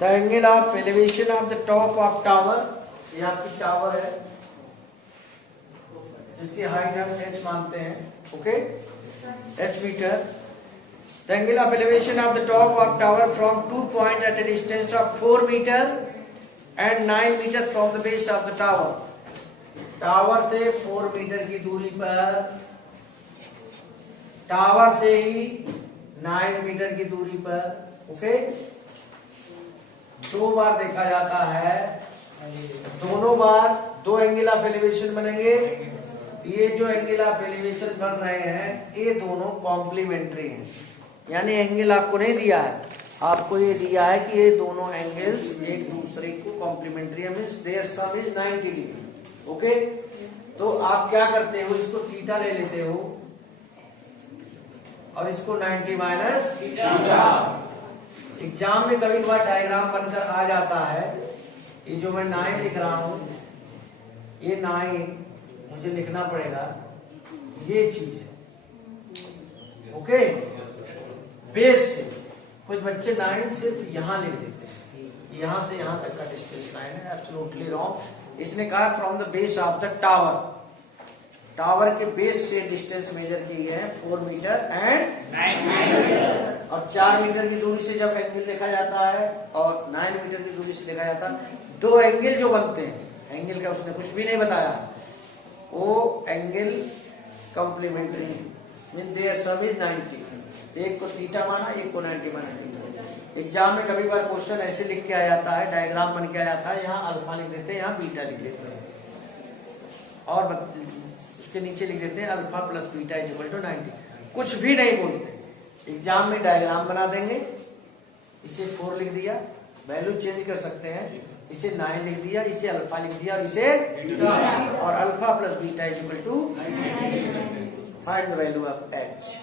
The angle of elevation of the top of tower, ये आपकी tower है जिसकी हाइट हम h मानते हैं, okay, h metre. The angle of elevation of the top of tower from 2 point at a distance of 4 metre and 9 metre from the base of the tower. Tower से 4 metre की दूरी पर, tower से ही 9 metre की दूरी पर, okay, 2 बार देखा जाता है। दोनों बार 2 एंगल ऑफ एलिवेशन बनेंगे। ये जो एंगल ऑफ एलिवेशन बन रहे हैं ये दोनों कॉम्प्लीमेंट्री हैं, यानी एंगल आपको नहीं दिया है, आपको ये दिया है कि ये दोनों एंगल्स एक दूसरे को कॉम्प्लीमेंट्री है, means there sum is 90 degree, okay. तो आप क्या करते हो, इसको थीटा ले लेते हो और इसको 90 माइनस थीटा। एग्जाम में कभी कभार डायग्राम बनकर आ जाता है, ये जो मैं 9 लिख रहा हूं, ये 9 मुझे लिखना पड़ेगा, ये चीज है, ओके। बेस से कुछ बच्चे 9 सिर्फ यहां लिख देते हैं, यहां से यहां तक का डिस्टेंस लाइन है, एब्सोल्युटली रॉन्ग। इसने कहा from the base of the tower, tower के बेस से डिस्टेंस मेजर की है 4 मीटर एंड 9 मीटर। और 4 मीटर की दूरी से जब एंगल देखा जाता है और 9 मीटर की दूरी से देखा जाता है, 2 एंगल जो बनते हैं, एंगल का उसने कुछ भी नहीं बताया, वो angle complementary mean there sum is 90। एक को थीटा माना, एक को 90 माना। एग्जाम में कभी बार क्वेश्चन ऐसे लिख के आ जाता है, डायग्राम बन के आ जाता है, यहाँ अल्फा लिख देते हैं, यहाँ बीटा लिख देते हैं, और उसके नीचे लिख देते हैं alpha plus beta is equal to 90। कुछ भी नहीं बोलते, एग्जाम में डायग्राम बना देंगे, इसे 4 लिख दिया, वैल्यू चेंज कर सकते हैं, इसे 9 लिख दिया, इसे अल्फा लिख दिया और इसे, और alpha plus beta is equal to find the value of h।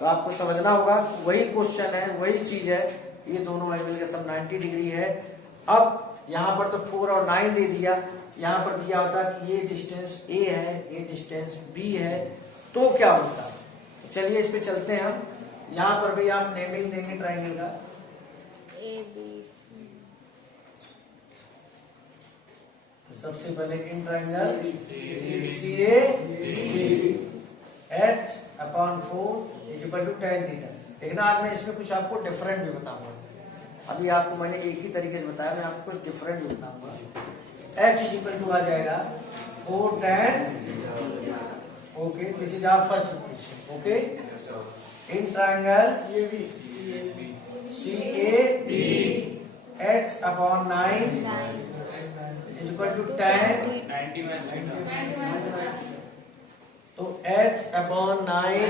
तो आपको समझना होगा, वही क्वेश्चन है, वही चीज है, ये दोनों एंगल का सम 90 डिग्री है। अब यहाँ पर तो 4 और 9 दे दिया, यहाँ पर दिया होता कि ये डिस्टेंस a है, ये डिस्टेंस b है, तो क्या होता। चलिए इस पे चलते हैं हम। यहाँ पर भी आप नेमिंग देंगे ट्राइंगल का, सबसे पहले in triangle h upon 4 is equal to tan theta. देखना आज मैं इसमें कुछ आपको डिफरेंट भी बताऊंगा, अभी आपको मैंने एक ही तरीके से बताया, मैं आपको कुछ डिफरेंट भी बताऊंगा। h इज इक्वल टू आ जाएगा 4 tan, okay, this is our first equation, okay. In triangle CAB h upon 9 is equal to tan 90। तो h upon 9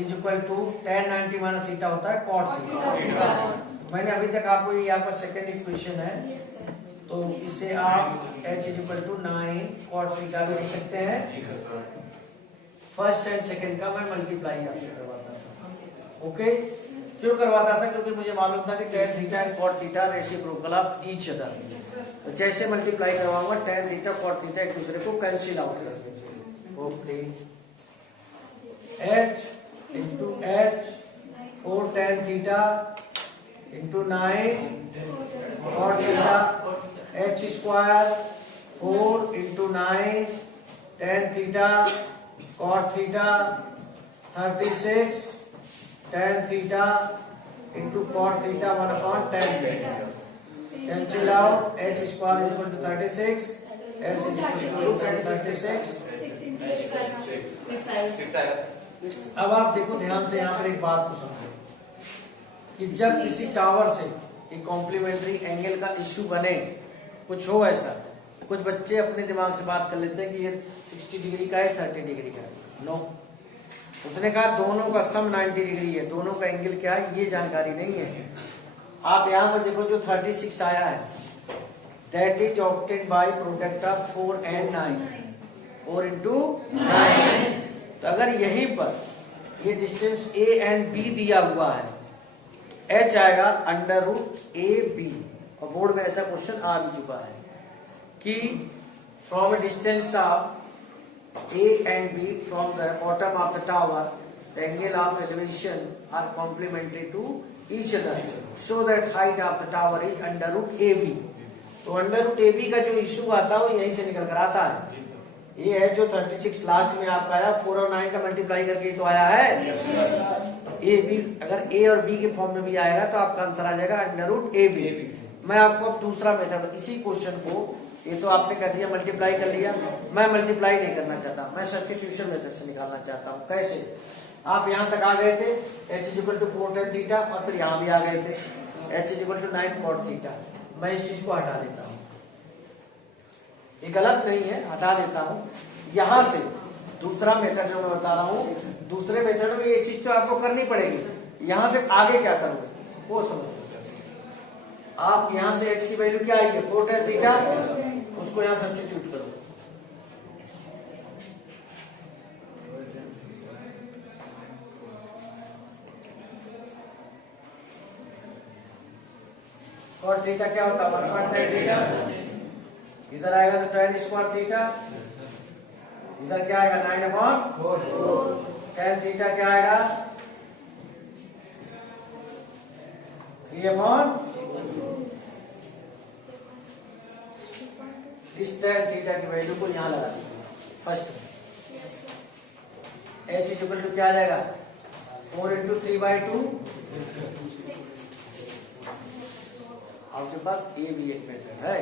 is equal to tan 90 minus theta होता है cot थीटा। मैंने अभी तक आपको ये यहाँ पर सेकेंड इक्वेशन है, तो इसे आप h is equal to 9 cot theta भी लिख सकते हैं। फर्स्ट एंड सेकेंड का मैं मल्टीप्लाई आपसे करवाता था, ओके। क्यों करवाता था, क्योंकि मुझे मालूम था कि tan theta and cot theta reciprocal of each other. तो जैसे मल्टीप्लाई करवाऊंगा tan थीटा cot थीटा एक दूसरे को कैंसिल आउट कर देंगे, okay. h into h 4 tan theta into 9 cot theta, h square 4 into 9 tan theta cot theta 36 tan theta into cot theta 1 upon tan theta. Cancel out, h square is equal to 36, s is equal to 36। अब आप देखो ध्यान से, यहाँ पर एक बात को समझो कि जब किसी टावर से एक कॉम्प्लीमेंट्री एंगल का इश्यू बने, कुछ हो ऐसा, कुछ बच्चे अपने दिमाग से बात कर लेते हैं कि ये 60 डिग्री का है, 30 डिग्री का है। नो, उसने कहा दोनों का सम 90 डिग्री है, दोनों का एंगल क्या है ये जानकारी नहीं है। आप यहाँ पर देखो जो 36 आया है, that is obtained by product of 4 and 9, 4 into 9। तो अगर यहीं पर ये डिस्टेंस a and b दिया हुआ है, h आएगा अंडर रूट ए बी, और बोर्ड में ऐसा क्वेश्चन आ भी चुका है कि from a distance of a and b from the bottom of the tower, the angle of elevation are complementary to each other so that height of the tower is under root AB। तो under root AB का जो issue आता है वो यहीं से निकल कर आता है। ये है जो 36 लास्ट में आपका आया, 4 और 9 का मल्टीप्लाई करके तो आया है। ए बी अगर ए और बी के फॉर्म में भी आएगा तो आपका आंसर आ जाएगा अंडर रूट ए बी। मैं आपको अब दूसरा मेथड, इसी क्वेश्चन को, ये तो आपने कर दिया मल्टीप्लाई कर लिया, मैं मल्टीप्लाई नहीं करना चाहता, मैं सब्स्टिट्यूशन मेथड से निकालना चाहता हूँ। कैसे? आप यहाँ तक आ गए थे h equal to 4 tan theta और फिर यहाँ भी आ गए थे h equal to 9 cot theta. मैं इस चीज को हटा देता हूँ, ये गलत नहीं है, हटा देता हूँ। यहां से दूसरा मेथड जो मैं बता रहा हूँ, दूसरे मेथड में ये चीज तो आपको करनी पड़ेगी। यहां से आगे क्या करोगे वो समझ। आप यहां से h की वैल्यू क्या आएगी 4 tan थीटा, उसको यहां सब्स्टिट्यूट करो। cot थीटा क्या होता है 1 tan थीटा, इधर आएगा तो tan स्क्वायर थीटा, इधर क्या आएगा 9/4, tan थीटा क्या आएगा 3/2। इस tan थीटा की वैल्यू को यहां लगा दीजिए फर्स्ट में। h इक्वल टू क्या आ जाएगा 4 × 3/2। आपके पास ये भी एक मेथड है।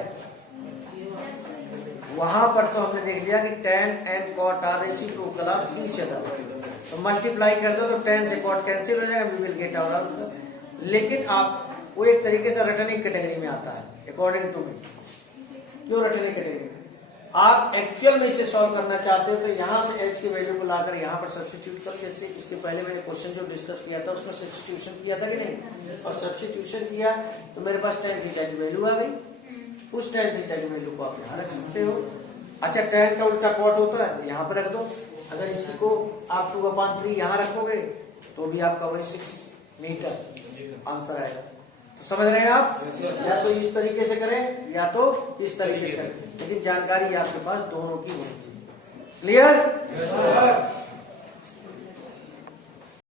वहां पर तो हमने देख लिया कि tan and cot are reciprocal of each other, तो मल्टीप्लाई कर दो तो tan से cot कैंसिल हो जाएगा, we will get our answer। लेकिन आप वो एक तरीके से रिटर्निंग कैटेगरी में आता है अकॉर्डिंग टू मी। क्यों रिटर्निंग कैटेगरी? आप एक्चुअल में इसे सॉल्व करना चाहते हो तो यहाँ से h की वैल्यू को लाकर यहाँ पर सब्स्टिट्यूट कर, जैसे इसके पहले मैंने क्वेश्चन जो डिस्कस किया था उसमें सब्स्टिट्यूशन किया था कि नहीं, और सब्स्टिट्यूशन किया तो मेरे पास tan थीटा की वैल्यू आ गई। उस tan थीटा की वैल्यू को आप यहाँ रख सकते हो। अच्छा tan का उल्टा cot होता है, यहाँ पर रख दो। अगर इसी को आप 2/3 यहाँ रखोगे तो भी आपका वही 6 मीटर आंसर आएगा। तो समझ रहे हैं आप? या तो इस तरीके से करें या तो इस तरीके से करें, लेकिन जानकारी आपके पास दोनों की होनी चाहिए। क्लियर?